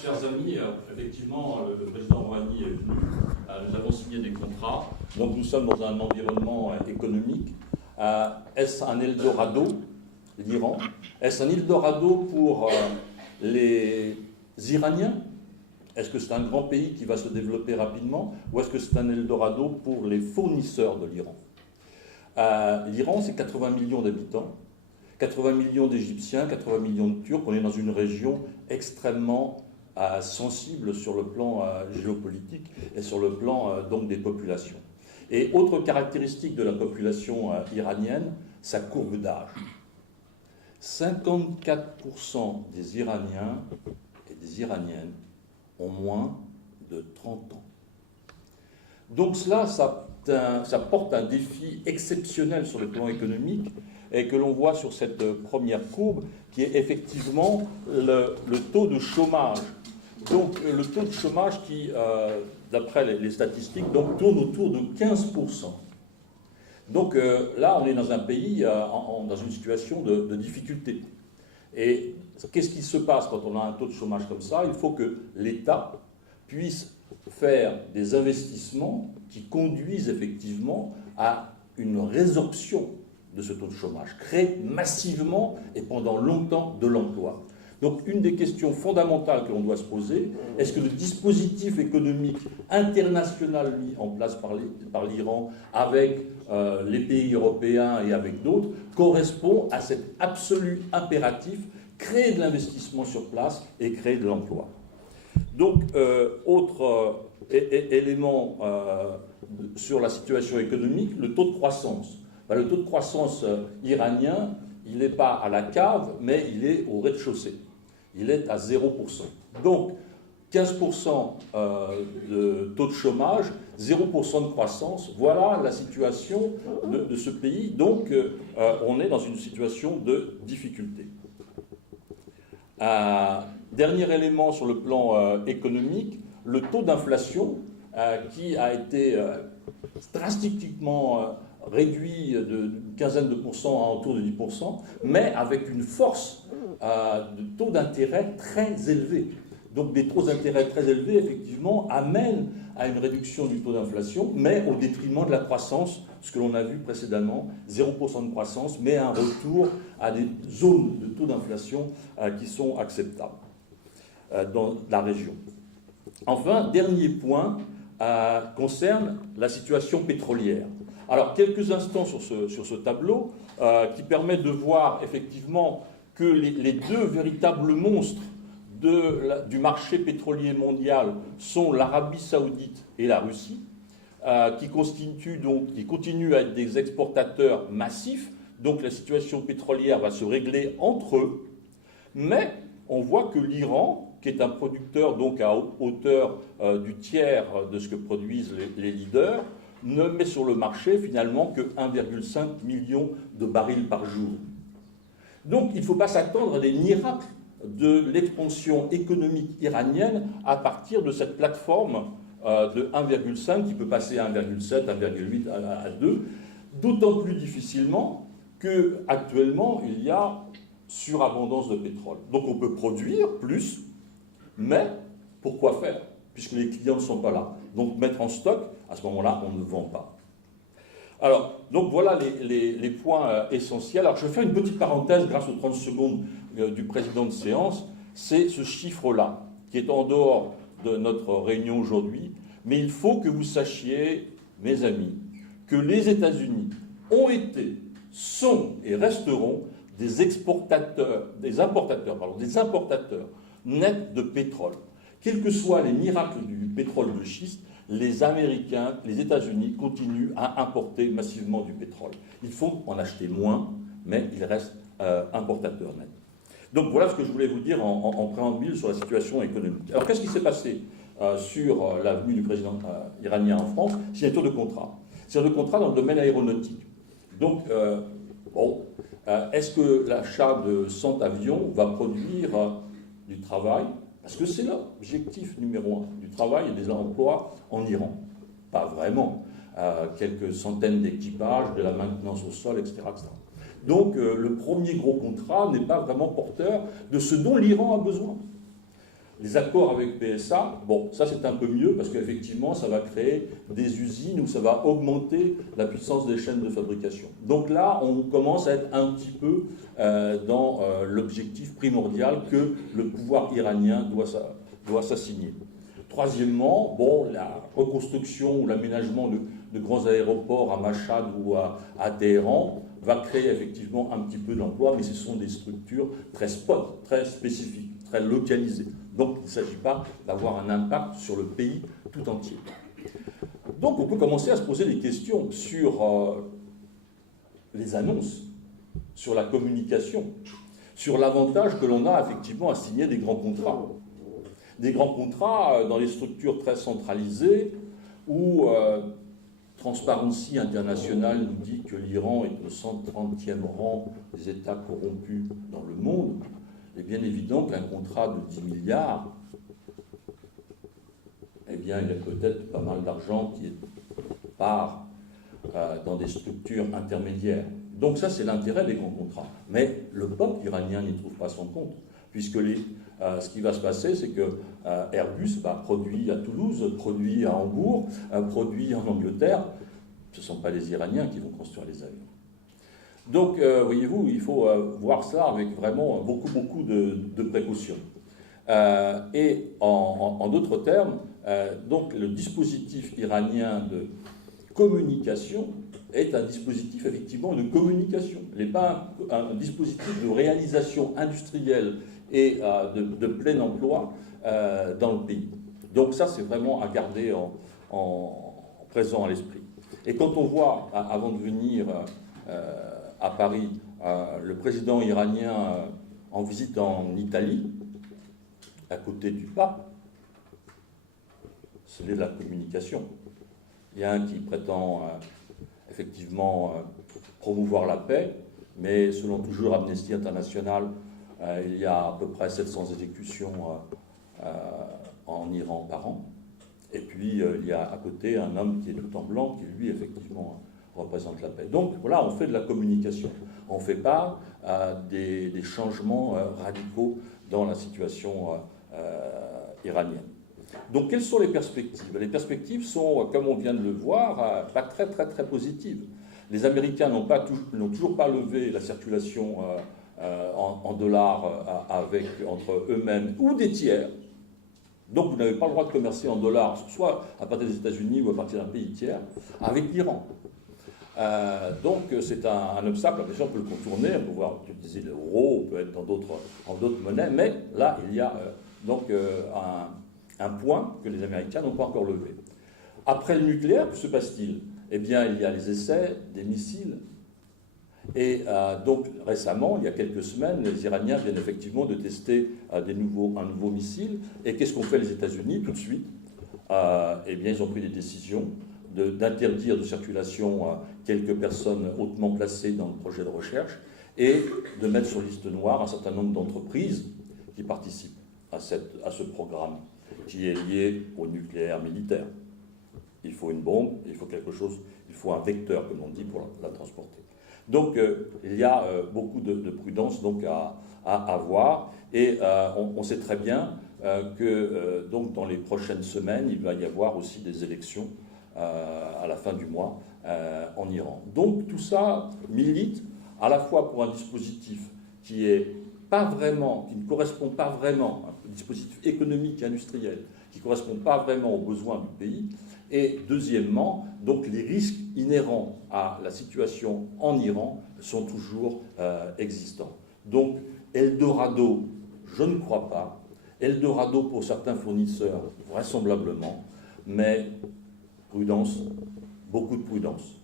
Chers amis, effectivement, le président Rouhani est venu. Nous avons signé des contrats. Donc nous sommes dans un environnement économique. Est-ce un Eldorado, l'Iran? Est-ce un Eldorado pour les Iraniens? Est-ce que c'est un grand pays qui va se développer rapidement? Ou est-ce que c'est un Eldorado pour les fournisseurs de l'Iran? L'Iran, c'est 80 millions d'habitants. 80 millions d'Égyptiens, 80 millions de Turcs. On est dans une région extrêmement sensible sur le plan géopolitique et sur le plan donc des populations. Et autre caractéristique de la population iranienne, sa courbe d'âge. 54% des Iraniens et des Iraniennes ont moins de 30 ans. Donc cela, ça porte un défi exceptionnel sur le plan économique et que l'on voit sur cette première courbe, qui est effectivement le taux de chômage. Donc le taux de chômage qui, d'après les statistiques, donc, tourne autour de 15%. Donc là, on est dans un pays, dans une situation de difficulté. Et qu'est-ce qui se passe quand on a un taux de chômage comme ça? Il faut que l'État puisse faire des investissements qui conduisent effectivement à une résorption de ce taux de chômage, créer massivement et pendant longtemps de l'emploi. Donc une des questions fondamentales que l'on doit se poser, est-ce que le dispositif économique international mis en place par l'Iran avec les pays européens et avec d'autres correspond à cet absolu impératif, créer de l'investissement sur place et créer de l'emploi. Donc autre élément sur la situation économique, le taux de croissance. Le taux de croissance iranien, il n'est pas à la cave, mais il est au rez-de-chaussée. Il est à 0%. Donc, 15% de taux de chômage, 0% de croissance, voilà la situation de ce pays. Donc, on est dans une situation de difficulté. Dernier élément sur le plan économique, le taux d'inflation qui a été drastiquement réduit d'une quinzaine de pourcents à autour de 10%, mais avec une force de taux d'intérêt très élevé. Donc des taux d'intérêt très élevés, effectivement, amènent à une réduction du taux d'inflation, mais au détriment de la croissance, ce que l'on a vu précédemment, 0% de croissance, mais un retour à des zones de taux d'inflation qui sont acceptables dans la région. Enfin, dernier point concerne la situation pétrolière. Alors, quelques instants sur ce tableau qui permet de voir effectivement que les deux véritables monstres du marché pétrolier mondial sont l'Arabie Saoudite et la Russie, qui continuent à être des exportateurs massifs. Donc, la situation pétrolière va se régler entre eux. Mais on voit que l'Iran, qui est un producteur donc à hauteur du tiers de ce que produisent les leaders, ne met sur le marché finalement que 1,5 million de barils par jour. Donc il ne faut pas s'attendre à des miracles de l'expansion économique iranienne à partir de cette plateforme de 1,5 qui peut passer à 1,7, 1,8, à 2, d'autant plus difficilement qu'actuellement il y a surabondance de pétrole. Donc on peut produire plus, mais pourquoi faire? Puisque les clients ne sont pas là. Donc mettre en stock, à ce moment-là, on ne vend pas. Alors, donc voilà les points essentiels. Alors je vais faire une petite parenthèse grâce aux 30 secondes du président de séance. C'est ce chiffre-là, qui est en dehors de notre réunion aujourd'hui. Mais il faut que vous sachiez, mes amis, que les États-Unis ont été, sont et resteront des importateurs nets de pétrole. Quels que soient les miracles du pétrole de schiste, les Américains, les États-Unis continuent à importer massivement du pétrole. Il faut en acheter moins, mais ils restent importateurs nets. Donc voilà ce que je voulais vous dire en préambule sur la situation économique. Alors qu'est-ce qui s'est passé sur la venue du président iranien en France? Signature de contrat. Signature de contrat dans le domaine aéronautique. Donc, est-ce que l'achat de 100 avions va produire du travail? Parce que c'est l'objectif numéro 1 du travail et des emplois en Iran. Pas vraiment. Quelques centaines d'équipages, de la maintenance au sol, etc. etc. Donc le premier gros contrat n'est pas vraiment porteur de ce dont l'Iran a besoin. Les accords avec PSA, bon, ça c'est un peu mieux parce qu'effectivement, ça va créer des usines où ça va augmenter la puissance des chaînes de fabrication. Donc là, on commence à être un petit peu dans l'objectif primordial que le pouvoir iranien doit s'assigner. Troisièmement, bon, la reconstruction ou l'aménagement de grands aéroports à Machhad ou à Téhéran va créer effectivement un petit peu d'emploi, mais ce sont des structures très spot, très spécifiques, très localisées. Donc il ne s'agit pas d'avoir un impact sur le pays tout entier. Donc on peut commencer à se poser des questions sur les annonces, sur la communication, sur l'avantage que l'on a effectivement à signer des grands contrats. Des grands contrats dans les structures très centralisées où Transparency International nous dit que l'Iran est au 130e rang des États corrompus dans le monde. Il est bien évident qu'un contrat de 10 milliards, eh bien, il y a peut-être pas mal d'argent qui part dans des structures intermédiaires. Donc ça, c'est l'intérêt des grands contrats. Mais le peuple iranien n'y trouve pas son compte, puisque ce qui va se passer, c'est que Airbus produit à Toulouse, produit à Hambourg, produit en Angleterre. Ce ne sont pas les Iraniens qui vont construire les avions. Donc, voyez-vous, il faut voir ça avec vraiment beaucoup de précautions. Et en d'autres termes, donc le dispositif iranien de communication est un dispositif effectivement de communication. Il n'est pas un dispositif de réalisation industrielle et de plein emploi dans le pays. Donc ça, c'est vraiment à garder présent à l'esprit. Et quand on voit, avant de venir à Paris, le président iranien en visite en Italie, à côté du pape, c'est de la communication. Il y a un qui prétend effectivement promouvoir la paix, mais selon toujours Amnesty International, il y a à peu près 700 exécutions en Iran par an. Et puis il y a à côté un homme qui est tout en blanc, qui lui effectivement représente la paix. Donc voilà, on fait de la communication. On ne fait pas des changements radicaux dans la situation iranienne. Donc, quelles sont les perspectives? Les perspectives sont, comme on vient de le voir, pas très positives. Les Américains n'ont toujours pas levé la circulation en dollars entre eux-mêmes ou des tiers. Donc, vous n'avez pas le droit de commercer en dollars, soit à partir des États-Unis ou à partir d'un pays tiers, avec l'Iran. Donc, c'est un obstacle. Bien sûr, on peut le contourner, on peut pouvoir utiliser l'euro, on peut être en d'autres monnaies, mais là, il y a un point que les Américains n'ont pas encore levé. Après le nucléaire, que se passe-t-il? Eh bien, il y a les essais des missiles. Et donc, récemment, il y a quelques semaines, les Iraniens viennent effectivement de tester un nouveau missile. Et qu'est-ce qu'ont fait les États-Unis tout de suite? Eh bien, ils ont pris des décisions d'interdire de circulation quelques personnes hautement placées dans le projet de recherche et de mettre sur liste noire un certain nombre d'entreprises qui participent à ce programme, qui est lié au nucléaire militaire. Il faut une bombe, il faut quelque chose, il faut un vecteur, comme on dit, pour la transporter. Donc, il y a beaucoup de prudence donc, à avoir. Et on sait très bien que donc, dans les prochaines semaines, il va y avoir aussi des élections à la fin du mois en Iran. Donc, tout ça milite à la fois pour un dispositif qui ne correspond pas vraiment, un dispositif économique et industriel, qui ne correspond pas vraiment aux besoins du pays, et deuxièmement, donc les risques inhérents à la situation en Iran sont toujours existants. Donc, Eldorado, je ne crois pas. Eldorado pour certains fournisseurs, vraisemblablement, mais prudence, beaucoup de prudence.